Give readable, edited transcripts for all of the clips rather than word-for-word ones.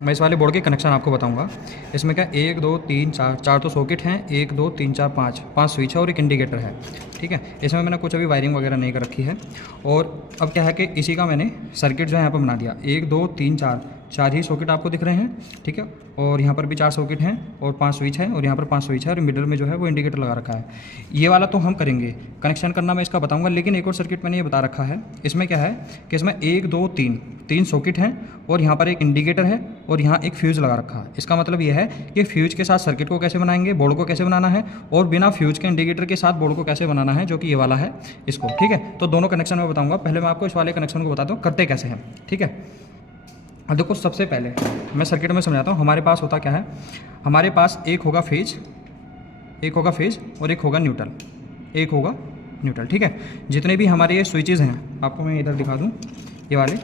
मैं इस वाले बोर्ड के कनेक्शन आपको बताऊंगा। इसमें क्या 1 2 3 4 4 तो सॉकेट हैं, 1 2 3 4 5 स्विच है और एक इंडिकेटर है। ठीक है, इसमें मैंने कुछ अभी वायरिंग वगैरह नहीं कर रखी है। और अब क्या है कि इसी का मैंने सर्किट जो है यहाँ पर बना दिया। 1 2 3 4 ही सॉकेट आपको दिख रहे हैं। ठीक है, और यहाँ पर भी 4 सॉकेट हैं और 5 स्विच है और यहाँ पर 5 स्विच है और मिडल में जो है वो इंडिकेटर लगा रखा है। ये वाला तो हम करेंगे, कनेक्शन करना मैं इसका बताऊंगा। लेकिन एक और सर्किट मैंने ये बता रखा है। इसमें क्या है कि इसमें 1 2 3 सॉकेट हैं और यहाँ पर एक इंडिकेटर है और यहाँ एक फ्यूज़ लगा रखा है। इसका मतलब ये है कि फ्यूज के साथ सर्किट को कैसे बनाएंगे, बोर्ड को कैसे बनाना है, और बिना फ्यूज के इंडिकेटर के साथ बोर्ड को कैसे बनाना है, जो कि ये वाला है इसको। ठीक है, तो दोनों कनेक्शन मैं बताऊंगा। पहले मैं आपको इस वाले कनेक्शन को बताता हूँ करते कैसे हैं। ठीक है, अब देखो सबसे पहले मैं सर्किट में समझाता हूँ। हमारे पास होता क्या है, हमारे पास एक होगा फेज और एक होगा न्यूट्रल। ठीक है, जितने भी हमारे ये स्विचेज़ हैं, आपको मैं इधर दिखा दूँ, ये वाले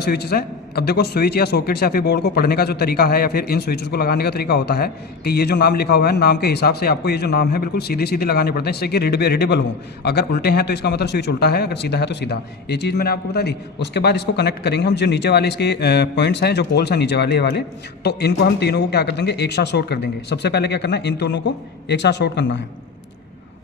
स्विचेस हैं। अब देखो स्विच या सॉकेट्स या फिर बोर्ड को पढ़ने का जो तरीका है या फिर इन स्विचेस को लगाने का तरीका होता है कि ये जो नाम लिखा हुआ है, नाम के हिसाब से आपको ये जो नाम है बिल्कुल सीधे लगाने पड़ते हैं, जिससे कि रीडेबल हो। अगर उल्टे हैं तो इसका मतलब स्विच उल्टा है, अगर सीधा है तो सीधा। ये चीज़ मैंने आपको बता दी। उसके बाद इसको कनेक्ट करेंगे हम। जो नीचे वाले इसके पॉइंट्स हैं, जो पोल्स हैं नीचे वाले, तो इनको हम तीनों को क्या कर देंगे, एक साथ शॉर्ट कर देंगे। सबसे पहले क्या करना है, इन दोनों को एक साथ शॉर्ट करना है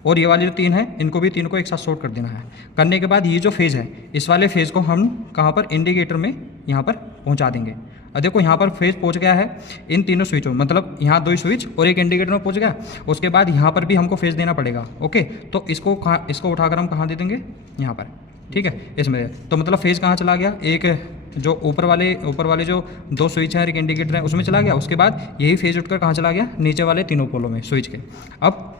और ये वाले जो 3 हैं इनको भी 3 को एक साथ शॉर्ट कर देना है। करने के बाद ये जो फेज़ है, इस वाले फेज़ को हम कहाँ पर, इंडिकेटर में यहाँ पर पहुँचा देंगे। अब देखो यहाँ पर फेज़ पहुँच गया है इन तीनों स्विचों, मतलब यहाँ 2 स्विच और एक इंडिकेटर में पहुँच गया। उसके बाद यहाँ पर भी हमको फेज़ देना पड़ेगा। ओके, तो इसको उठाकर हम कहाँ दे देंगे, यहाँ पर। ठीक है, इसमें तो मतलब फेज़ कहाँ चला गया, एक जो ऊपर वाले जो 2 स्विच हैं और एक इंडिकेटर है उसमें चला गया। उसके बाद यही फेज़ उठकर कहाँ चला गया, नीचे वाले तीनों पोलों में स्विच के। अब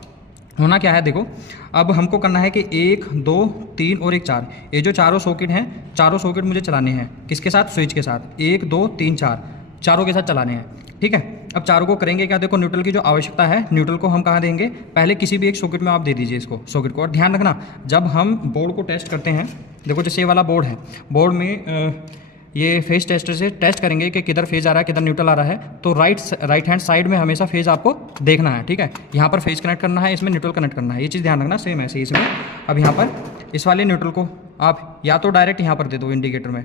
होना क्या है, देखो अब हमको करना है कि 1 2 3 और एक 4, ये जो चारों सॉकेट हैं, चारों सॉकेट मुझे चलाने हैं। किसके साथ, स्विच के साथ। 1 2 3 4 चारों के साथ चलाने हैं। ठीक है, अब चारों को करेंगे क्या, देखो न्यूट्रल की जो आवश्यकता है, न्यूट्रल को हम कहाँ देंगे, पहले किसी भी एक सॉकेट में आप दे दीजिए इसको, सॉकेट को। और ध्यान रखना, जब हम बोर्ड को टेस्ट करते हैं, देखो जैसे ये वाला बोर्ड है, बोर्ड में ये फेज टेस्टर से टेस्ट करेंगे कि किधर फेज आ रहा है, किधर न्यूट्रल आ रहा है। तो राइट हैंड साइड में हमेशा फेज आपको देखना है। ठीक है, यहाँ पर फेज कनेक्ट करना है, इसमें न्यूट्रल कनेक्ट करना है, ये चीज़ ध्यान रखना। सेम ऐसे ही इसमें। अब यहाँ पर इस वाले न्यूट्रल को आप या तो डायरेक्ट यहाँ पर दे दो इंडिकेटर में।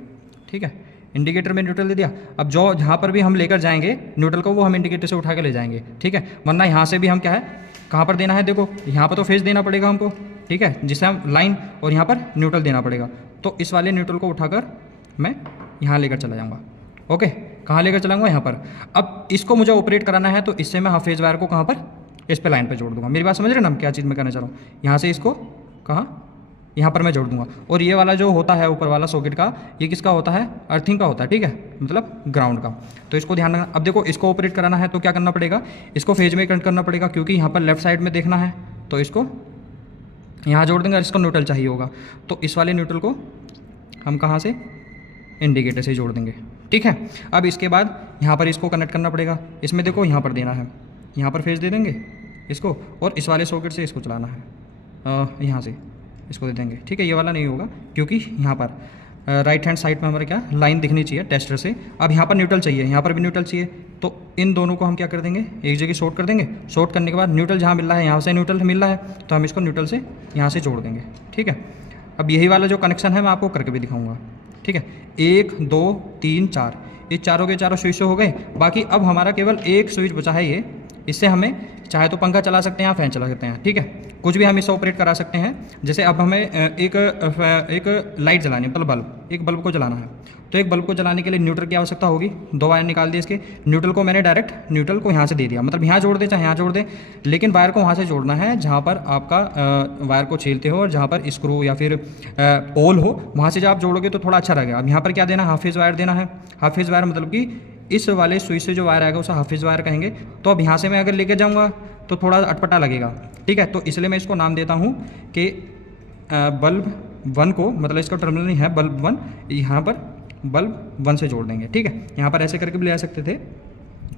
ठीक है, इंडिकेटर में न्यूट्रल दे दिया। अब जो जहाँ पर भी हम लेकर जाएंगे न्यूट्रल को, वो हम इंडिकेटर से उठा के ले जाएंगे। ठीक है, वरना यहाँ से भी हम क्या है, कहाँ पर देना है, देखो यहाँ पर तो फेज देना पड़ेगा हमको। ठीक है, जिससे हम लाइन, और यहाँ पर न्यूट्रल देना पड़ेगा। तो इस वाले न्यूट्रल को उठाकर मैं यहाँ लेकर चला जाऊँगा। ओके, कहाँ लेकर चलाऊँगा, यहाँ पर। अब इसको मुझे ऑपरेट कराना है, तो इससे मैं हाफेज वायर को कहाँ पर, इस पे लाइन पे जोड़ दूँगा। मेरी बात समझ रहे ना, क्या चीज़ मैं कहना चाह रहा हूँ। यहाँ से इसको कहाँ, यहाँ पर मैं जोड़ दूँगा। और ये वाला जो होता है ऊपर वाला सॉकेट का, ये किसका होता है, अर्थिंग का होता है। ठीक है, मतलब ग्राउंड का। तो इसको ध्यान रखना। अब देखो इसको ऑपरेट कराना है तो क्या करना पड़ेगा, इसको फेज में कनेक्ट करना पड़ेगा, क्योंकि यहाँ पर लेफ्ट साइड में देखना है। तो इसको यहाँ जोड़ देंगे और इसको न्यूट्रल चाहिए होगा, तो इस वाले न्यूट्रल को हम कहाँ से, इंडिकेटर से जोड़ देंगे। ठीक है, अब इसके बाद यहाँ पर इसको कनेक्ट करना पड़ेगा। इसमें देखो यहाँ पर देना है, यहाँ पर फेज दे देंगे इसको, और इस वाले सॉकेट से इसको चलाना है, यहाँ से इसको दे देंगे। ठीक है, ये वाला नहीं होगा, क्योंकि यहाँ पर राइट हैंड साइड में हमारे क्या लाइन दिखनी चाहिए टेस्टर से। अब यहाँ पर न्यूट्रल चाहिए, यहाँ पर भी न्यूट्रल चाहिए, तो इन दोनों को हम क्या कर देंगे, एक जगह शॉर्ट कर देंगे। शॉर्ट करने के बाद न्यूट्रल जहाँ मिल रहा है, यहाँ से न्यूट्रल मिल रहा है, तो हम इसको न्यूट्रल से यहाँ से जोड़ देंगे। ठीक है, अब यही वाला जो कनेक्शन है मैं आपको करके भी दिखाऊंगा। ठीक है, 1 2 3 4, ये चारों के चारों स्विच हो गए। बाकी अब हमारा केवल एक स्विच बचा है ये, इससे हमें चाहे तो पंखा चला सकते हैं या फैन चला सकते हैं। ठीक है, कुछ भी हम इससे ऑपरेट करा सकते हैं। जैसे अब हमें एक लाइट जलानी है, मतलब एक बल्ब को जलाना है, तो एक बल्ब को जलाने के लिए न्यूट्रल की आवश्यकता होगी। 2 वायर निकाल दिए इसके। न्यूट्रल को मैंने डायरेक्ट न्यूट्रल को यहाँ से दे दिया, मतलब यहाँ जोड़ दे चाहे यहाँ जोड़ दे, लेकिन वायर को वहाँ से जोड़ना है जहाँ पर आपका वायर को छीलते हो और जहाँ पर स्क्रू या फिर पोल हो, वहाँ से जब आप जोड़ोगे तो थोड़ा अच्छा लगेगा। अब यहाँ पर क्या देना है, हाफेज वायर देना है। हाफेज वायर मतलब कि इस वाले स्विच से जो वायर आएगा उसे हाफेज वायर कहेंगे। तो अब यहाँ से मैं अगर लेके जाऊँगा तो थोड़ा अटपटा लगेगा। ठीक है, तो इसलिए मैं इसको नाम देता हूँ कि बल्ब 1 को, मतलब इसका टर्मिनल नहीं है बल्ब 1, यहाँ पर बल्ब 1 से जोड़ देंगे। ठीक है, यहाँ पर ऐसे करके भी ले सकते थे,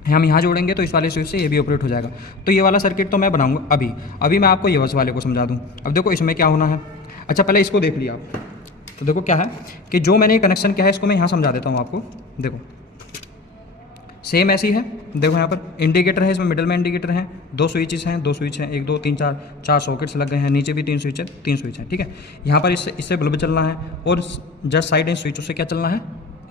हम यहाँ जोड़ेंगे तो इस वाले स्विच से ये भी ऑपरेट हो जाएगा। तो ये वाला सर्किट तो मैं बनाऊंगा अभी मैं आपको ये वाले को समझा दूँ। अब देखो इसमें क्या होना है। अच्छा, पहले इसको देख लिया आप, तो देखो क्या है कि जो मैंने कनेक्शन किया है इसको मैं यहाँ समझा देता हूँ आपको। देखो सेम ऐसी है, देखो यहाँ पर इंडिकेटर है, इसमें मिडल में इंडिकेटर है, 2 स्विचेस हैं, 2 स्विच हैं, 1 2 3 4 सॉकेट्स लग गए हैं, नीचे भी 3 स्विच है। ठीक है, यहाँ पर इससे बल्ब चलना है और जस्ट साइड इन स्विचों से क्या चलना है,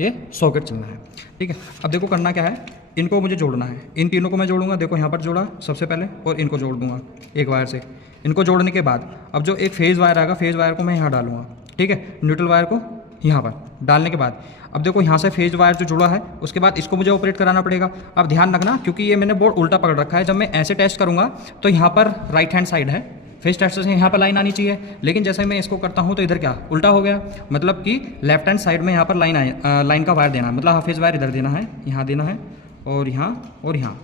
ये सॉकेट चलना है, ठीक है। अब देखो करना क्या है, इनको मुझे जोड़ना है, इन तीनों को मैं जोड़ूंगा, देखो यहाँ पर जोड़ा सबसे पहले और इनको जोड़ दूंगा एक वायर से। इनको जोड़ने के बाद अब जो एक फेज़ वायर आएगा, फेज़ वायर को मैं यहाँ डालूंगा, ठीक है, न्यूट्रल वायर को यहाँ पर डालने के बाद अब देखो यहाँ से फेज़ वायर जो जुड़ा है उसके बाद इसको मुझे ऑपरेट कराना पड़ेगा। अब ध्यान रखना क्योंकि ये मैंने बोर्ड उल्टा पकड़ रखा है, जब मैं ऐसे टेस्ट करूँगा तो यहाँ पर राइट हैंड साइड है, फेस टेस्टर से यहाँ पर लाइन आनी चाहिए, लेकिन जैसे मैं इसको करता हूँ तो इधर क्या उल्टा हो गया, मतलब कि लेफ्ट हैंड साइड में यहाँ पर लाइन का वायर देना है, मतलब फेस वायर इधर देना है, यहाँ देना है और यहाँ।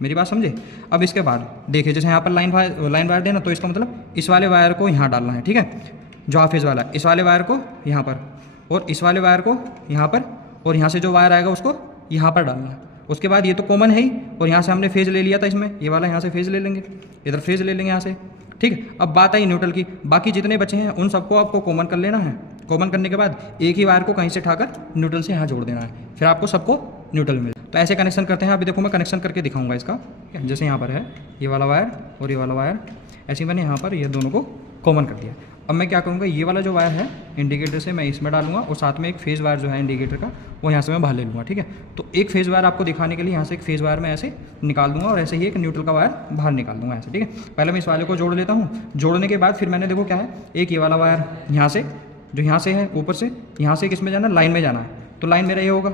मेरी बात समझे। अब इसके बाद देखिए जैसे यहाँ पर लाइन वायर देना, तो इसका मतलब इस वाले वायर को यहाँ डालना है, ठीक है, जो हाफ फेज वाला, इस वाले वायर को यहाँ पर और इस वाले वायर को यहाँ पर, और यहाँ से जो वायर आएगा उसको यहाँ पर डालना है। उसके बाद ये तो कॉमन है ही, और यहाँ से हमने फेज ले लिया था, इसमें ये वाला यहाँ से फेज ले लेंगे, इधर फेज ले लेंगे यहाँ से, ठीक है। अब बात आई न्यूट्रल की, बाकी जितने बचे हैं उन सबको आपको कॉमन कर लेना है। कॉमन करने के बाद एक ही वायर को कहीं से उठाकर न्यूट्रल से यहाँ जोड़ देना है, फिर आपको सबको न्यूट्रल मिले। तो ऐसे कनेक्शन करते हैं। अभी देखो मैं कनेक्शन करके दिखाऊंगा इसका, जैसे यहाँ पर है ये वाला वायर और ये वाला वायर, ऐसे मैंने यहाँ पर ये दोनों को कॉमन कर दिया। अब मैं क्या करूँगा, ये वाला जो वायर है इंडिकेटर से मैं इसमें डालूंगा और साथ में एक फेज़ वायर जो है इंडिकेटर का वो यहाँ से मैं बाहर ले लूँगा, ठीक है। तो एक फेज़ वायर आपको दिखाने के लिए यहाँ से एक फेज़ वायर मैं ऐसे निकाल दूंगा और ऐसे ही एक न्यूट्रल का वायर बाहर निकाल दूंगा ऐसे, ठीक है। पहले मैं इस वाले को जोड़ लेता हूँ, जोड़ने के बाद फिर मैंने देखो क्या है, एक ये वाला वायर यहाँ से, जो यहाँ से है ऊपर से, यहाँ से किस में जाना, लाइन में जाना है, तो लाइन मेरा ये होगा,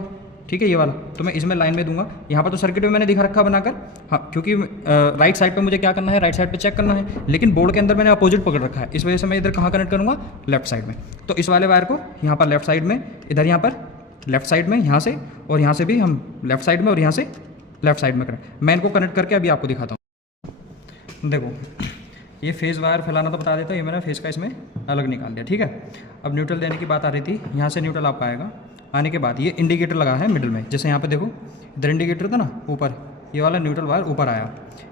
ठीक है, ये वाला, तो मैं इसमें लाइन में दूंगा। यहाँ पर तो सर्किट में मैंने दिखा रखा बनाकर, हाँ, क्योंकि राइट साइड पे मुझे क्या करना है, राइट साइड पे चेक करना है, लेकिन बोर्ड के अंदर मैंने अपोजिट पकड़ रखा है, इस वजह से मैं इधर कहाँ कनेक्ट करूँगा, लेफ्ट साइड में। तो इस वाले वायर को यहाँ पर लेफ्ट साइड में, इधर यहाँ पर लेफ्ट साइड में, यहाँ से और यहाँ से भी हम लेफ्ट साइड में और यहाँ से लेफ्ट साइड में करें। मैं इनको कनेक्ट करके अभी आपको दिखाता हूँ। देखो ये फेज़ वायर फैलाना तो बता देता हूँ, ये मैंने फेज़ का इसमें अलग निकाल दिया, ठीक है। अब न्यूट्रल देने की बात आ रही थी, यहाँ से न्यूट्रल आपका आएगा, आने के बाद ये इंडिकेटर लगा है मिडिल में, जैसे यहाँ पे देखो इधर इंडिकेटर था ना ऊपर, ये वाला न्यूट्रल वायर ऊपर आया।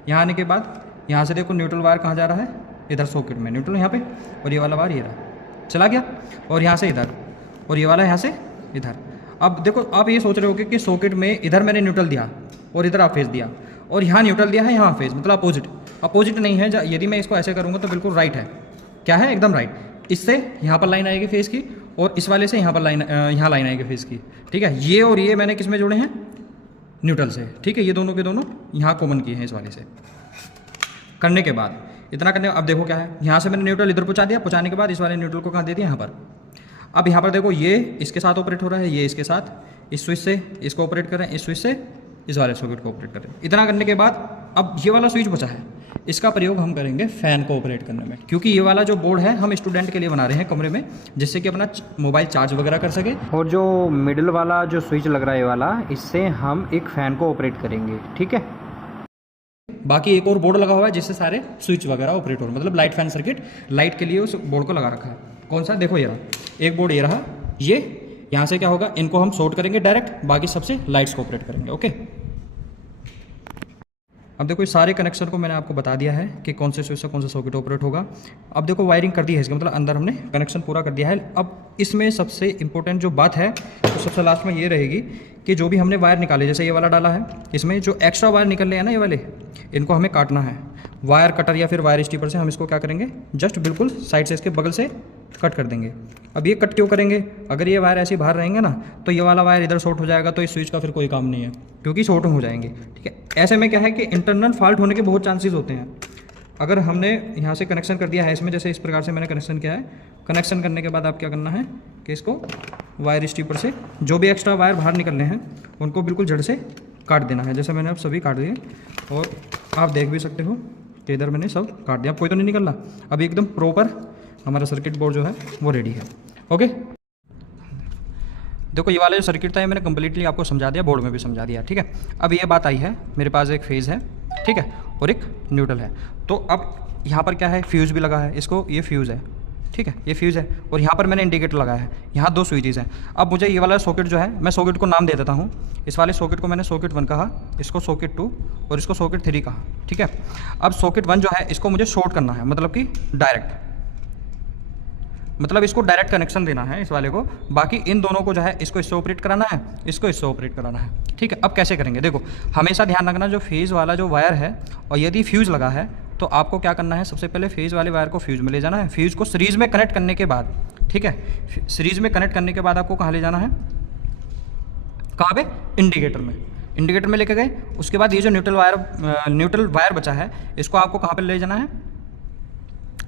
यहाँ आने के बाद यहाँ से देखो न्यूट्रल वायर कहाँ जा रहा है, इधर सॉकेट में, न्यूट्रल यहाँ पे, और ये वाला वायर ये रहा चला गया, और यहाँ से इधर, और ये वाला यहाँ से इधर। अब देखो आप ये सोच रहे हो कि सॉकेट में इधर मैंने न्यूट्रल दिया और इधर आप फेज दिया, और यहाँ न्यूट्रल दिया है, यहाँ फेज, मतलब अपोजिट नहीं है। यदि मैं इसको ऐसे करूँगा तो बिल्कुल राइट है, क्या है, एकदम राइट। इससे यहाँ पर लाइन आएगी फेज़ की और इस वाले से यहाँ पर यहाँ लाइन आएगी फेज़ की, ठीक है। ये और ये मैंने किस में जोड़े हैं, न्यूट्रल से, ठीक है। ये दोनों के दोनों यहाँ कॉमन किए हैं इस वाले से। करने के बाद इतना करने, अब देखो क्या है, यहाँ से मैंने न्यूट्रल इधर पहुँचा दिया, पहुँचाने के बाद इस वाले न्यूट्रल को कहाँ दे दिया, यहाँ पर। अब यहाँ पर देखो ये इसके साथ ऑपरेट हो रहा है, ये इसके साथ, इस स्विच से इसको ऑपरेट करें, इस स्विच से इस वाले सॉकेट को ऑपरेट करें। इतना करने के बाद अब ये वाला स्विच बचा है, इसका प्रयोग हम करेंगे फ़ैन को ऑपरेट करने में, क्योंकि ये वाला जो बोर्ड है हम स्टूडेंट के लिए बना रहे हैं कमरे में, जिससे कि अपना मोबाइल चार्ज वगैरह कर सके। और जो मिडिल वाला जो स्विच लग रहा है ये वाला, इससे हम एक फ़ैन को ऑपरेट करेंगे, ठीक है। बाकी एक और बोर्ड लगा हुआ है जिससे सारे स्विच वगैरह ऑपरेट हो रहे, मतलब लाइट फैन सर्किट, लाइट के लिए उस बोर्ड को लगा रखा है। कौन सा, देखो ये रहा, एक बोर्ड ये रहा, ये यहाँ से क्या होगा, इनको हम शॉर्ट करेंगे डायरेक्ट, बाकी सबसे लाइट्स को ऑपरेट करेंगे, ओके। अब देखो इस सारे कनेक्शन को मैंने आपको बता दिया है कि कौन से स्विच से कौन सा सॉकेट ऑपरेट होगा। अब देखो वायरिंग कर दी है, इसका मतलब अंदर हमने कनेक्शन पूरा कर दिया है। अब इसमें सबसे इंपॉर्टेंट जो बात है तो सबसे लास्ट में ये रहेगी कि जो भी हमने वायर निकाले, जैसे ये वाला डाला है, इसमें जो एक्स्ट्रा वायर निकल रहे हैं ना ये वाले, इनको हमें काटना है। वायर कटर या फिर वायर स्टीपर से हम इसको क्या करेंगे, जस्ट बिल्कुल साइड से इसके बगल से कट कर देंगे। अब ये कट क्यों करेंगे, अगर ये वायर ऐसे बाहर रहेंगे ना तो ये वाला वायर इधर शॉर्ट हो जाएगा, तो इस स्विच का फिर कोई काम नहीं है, क्योंकि शॉर्ट हो जाएंगे, ठीक है। ऐसे में क्या है कि इंटरनल फॉल्ट होने के बहुत चांसेस होते हैं। अगर हमने यहाँ से कनेक्शन कर दिया है इसमें, जैसे इस प्रकार से मैंने कनेक्शन किया है, कनेक्शन करने के बाद आप क्या करना है कि इसको वायर स्टीपर से जो भी एक्स्ट्रा वायर बाहर निकलने हैं उनको बिल्कुल जड़ से काट देना है, जैसे मैंने अब सभी काट दिए। और आप देख भी सकते हो कि इधर मैंने सब काट दिया, अब कोई तो नहीं निकल रहा। अब एकदम प्रॉपर हमारा सर्किट बोर्ड जो है वो रेडी है, ओके। देखो ये वाला जो सर्किट था ये मैंने कम्प्लीटली आपको समझा दिया, बोर्ड में भी समझा दिया, ठीक है। अब ये बात आई है, मेरे पास एक फेज़ है, ठीक है, और एक न्यूट्रल है। तो अब यहाँ पर क्या है, फ्यूज़ भी लगा है, इसको ये फ्यूज़ है, ठीक है, ये फ्यूज़ है, और यहाँ पर मैंने इंडिकेटर लगाया है, यहाँ दो स्विचेस हैं। अब मुझे ये वाला सॉकेट जो है, मैं सॉकेट को नाम दे देता हूँ। इस वाले सॉकेट को मैंने सॉकेट 1 कहा, इसको सॉकेट 2 और इसको सॉकेट 3 कहा, ठीक है। अब सॉकेट 1 जो है इसको मुझे शॉर्ट करना है, मतलब कि डायरेक्ट, मतलब इसको डायरेक्ट कनेक्शन देना है इस वाले को। बाकी इन दोनों को जो है इसको इससे ऑपरेट कराना है, इसको इससे ऑपरेट कराना है, ठीक है। अब कैसे करेंगे, देखो हमेशा ध्यान रखना, जो फेज़ वाला जो वायर है और यदि फ्यूज़ लगा है तो आपको क्या करना है, सबसे पहले फेज़ वाले वायर को फ्यूज़ में ले जाना है। फ्यूज़ को सीरीज़ में कनेक्ट करने के बाद, ठीक है, सीरीज़ में कनेक्ट करने के बाद आपको कहाँ ले जाना है, कहाँ पे? इंडिकेटर में। इंडिकेटर में लेके गए, उसके बाद ये जो न्यूट्रल वायर बचा है इसको आपको कहाँ पे ले जाना है?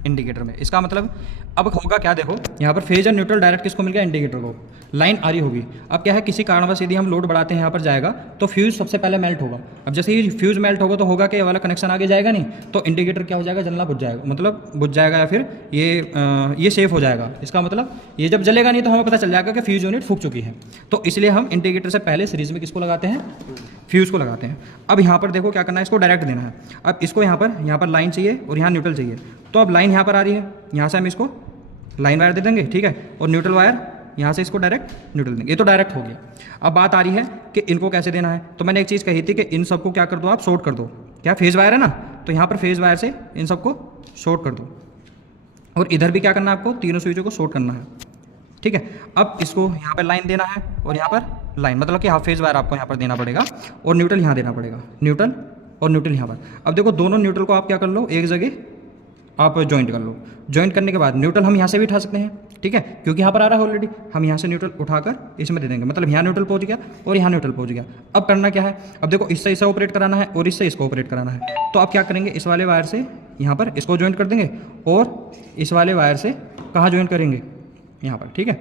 इंडिकेटर में। इसका मतलब अब होगा क्या, देखो यहाँ पर फेज और न्यूट्रल डायरेक्ट किसको मिल गया? इंडिकेटर को। लाइन आ रही होगी। अब क्या है, किसी कारणवश यदि हम लोड बढ़ाते हैं यहाँ पर जाएगा तो फ्यूज सबसे पहले मेल्ट होगा। अब जैसे ही फ्यूज मेल्ट होगा तो होगा कि ये वाला कनेक्शन आगे जाएगा नहीं, तो इंडिकेटर क्या हो जाएगा? जलना बुझ जाएगा, मतलब बुझ जाएगा, या फिर ये सेफ हो जाएगा। इसका मतलब ये जब जलेगा नहीं तो हमें पता चल जाएगा कि फ्यूज यूनिट फूक चुकी है। तो इसलिए हम इंडिकेटर से पहले सीरीज में किसको लगाते हैं? फ्यूज़ को लगाते हैं। अब यहाँ पर देखो क्या करना है, इसको डायरेक्ट देना है। अब इसको यहाँ पर लाइन चाहिए और यहाँ न्यूट्रल चाहिए। तो अब लाइन यहाँ पर आ रही है, यहाँ से हम इसको लाइन वायर दे देंगे, ठीक है, और न्यूट्रल वायर यहाँ से इसको डायरेक्ट न्यूट्रल देंगे। ये तो डायरेक्ट हो गया। अब बात आ रही है कि इनको कैसे देना है। तो मैंने एक चीज़ कही थी कि इन सबको क्या कर दो आप? शॉर्ट कर दो। क्या फेज़ वायर है ना, तो यहाँ पर फेज़ वायर से इन सबको शॉर्ट कर दो, और इधर भी क्या करना है आपको? तीनों स्विचों को शॉर्ट करना है, ठीक है। अब इसको यहाँ पर लाइन देना है और यहाँ पर लाइन, मतलब कि हाफ फेज वायर आपको यहाँ पर देना पड़ेगा और न्यूट्रल यहाँ देना पड़ेगा, न्यूट्रल और न्यूट्रल यहाँ पर। अब देखो दोनों न्यूट्रल को आप क्या कर लो? एक जगह आप जॉइंट कर लो। जॉइंट करने के बाद न्यूट्रल हम यहाँ से भी उठा सकते हैं, ठीक है, क्योंकि यहाँ पर आ रहा है ऑलरेडी। हम यहाँ से न्यूट्रल उठाकर इसमें दे देंगे, मतलब यहाँ न्यूट्रल पहुँच गया और यहाँ न्यूट्रल पहुँच गया। अब करना क्या है? अब देखो इससे इसे ऑपरेट कराना है और इससे इसको ऑपरेट कराना है। तो आप क्या करेंगे? इस वाले वायर से यहाँ पर इसको जॉइंट कर देंगे और इस वाले वायर से कहाँ जॉइंट करेंगे? यहाँ पर, ठीक है,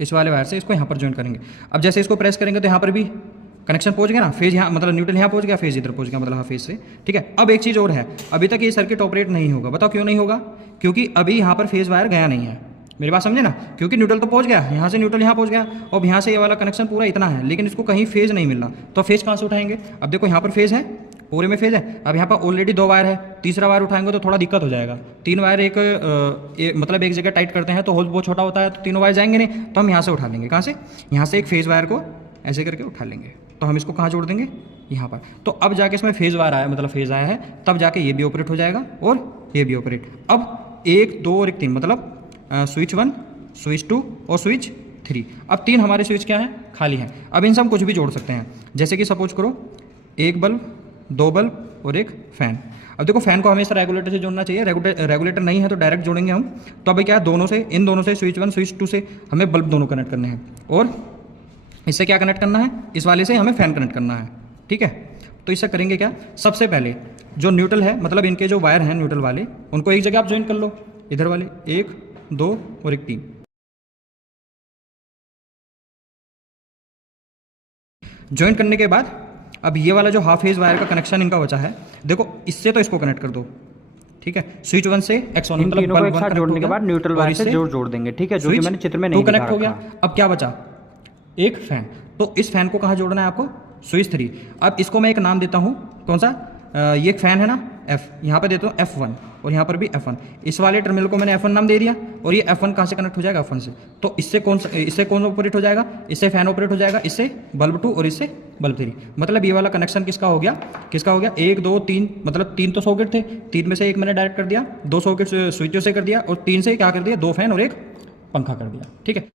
इस वाले वायर से इसको यहाँ पर जॉइन करेंगे। अब जैसे इसको प्रेस करेंगे तो यहाँ पर भी कनेक्शन पहुँच गया ना, फेज यहाँ, मतलब न्यूट्रल यहाँ पहुँच गया, फेज इधर पहुँच गया, मतलब हाँ फेज से, ठीक है। अब एक चीज़ और है, अभी तक ये सर्किट ऑपरेट नहीं होगा। बताओ क्यों नहीं होगा? क्योंकि अभी यहाँ पर फेज वायर गया नहीं है। मेरी बात समझे ना, क्योंकि न्यूट्रल तो पहुँच गया, यहाँ से न्यूट्रल यहाँ पहुँच गया और यहाँ से ये वाला कनेक्शन पूरा इतना है, लेकिन इसको कहीं फेज नहीं मिल रहा। तो फेज कहाँ से उठाएंगे? अब देखो यहाँ पर फेज है, पूरे में फेज है। अब यहाँ पर ऑलरेडी 2 वायर है, तीसरा वायर उठाएंगे तो थोड़ा दिक्कत हो जाएगा। 3 वायर मतलब एक जगह टाइट करते हैं तो होल बहुत छोटा होता है, तो तीनों वायर जाएंगे नहीं, तो हम यहाँ से उठा लेंगे। कहाँ से? यहाँ से एक फेज वायर को ऐसे करके उठा लेंगे। तो हम इसको कहाँ जोड़ देंगे? यहाँ पर। तो अब जाके इसमें फेज वायर आया, मतलब फेज आया है, तब जाके ये भी ऑपरेट हो जाएगा और ये भी ऑपरेट। अब 1 2 और 1 3, मतलब स्विच 1, स्विच 2 और स्विच 3। अब 3 हमारे स्विच क्या हैं? खाली हैं। अब इनसे हम कुछ भी जोड़ सकते हैं, जैसे कि सपोज करो 1 बल्ब, 2 बल्ब और 1 फैन। अब देखो फैन को हमेशा रेगुलेटर से जोड़ना चाहिए, रेगुलेटर नहीं है तो डायरेक्ट जोड़ेंगे हम। तो अभी क्या है, दोनों से, इन दोनों से, स्विच 1 स्विच 2 से हमें बल्ब दोनों कनेक्ट करने हैं, और इससे क्या कनेक्ट करना है? इस वाले से हमें फैन कनेक्ट करना है, ठीक है। तो इससे करेंगे क्या? सबसे पहले जो न्यूट्रल है, मतलब इनके जो वायर हैं न्यूट्रल वाले, उनको एक जगह आप ज्वाइन कर लो, इधर वाले 1 2 और 1 3। ज्वाइन करने के बाद अब ये वाला जो हाफ फेज वायर का कनेक्शन इनका बचा है, देखो इससे तो इसको कनेक्ट कर दो, ठीक है। स्विच 1 से X1, मतलब बल्ब एक साथ जोड़ने के बाद न्यूट्रल वायर से जोड़ देंगे, ठीक है, जो कि मैंने चित्र में नहीं कनेक्ट हो गया। अब क्या बचा? एक फैन। तो इस फैन को कहाँ जोड़ना है आपको? स्विच 3। अब इसको मैं एक नाम देता हूँ, कौन सा? ये एक फैन है ना, F, यहाँ पे देता हूँ F1 और यहाँ पर भी F1। इस वाले टर्मिनल को मैंने F1 नाम दे दिया, और ये F1 कहाँ से कनेक्ट हो जाएगा? F1 से। तो इससे कौन ऑपरेट हो जाएगा? इससे फैन ऑपरेट हो जाएगा, इससे बल्ब 2 और इससे बल्ब 3। मतलब ये वाला कनेक्शन किसका हो गया? 1 2 3, मतलब 3 तो सॉकेट थे, 3 में से एक मैंने डायरेक्ट कर दिया, 2 सॉकेट स्विचों से कर दिया, और 3 से क्या कर दिया? 2 फैन और 1 पंखा कर दिया, ठीक है।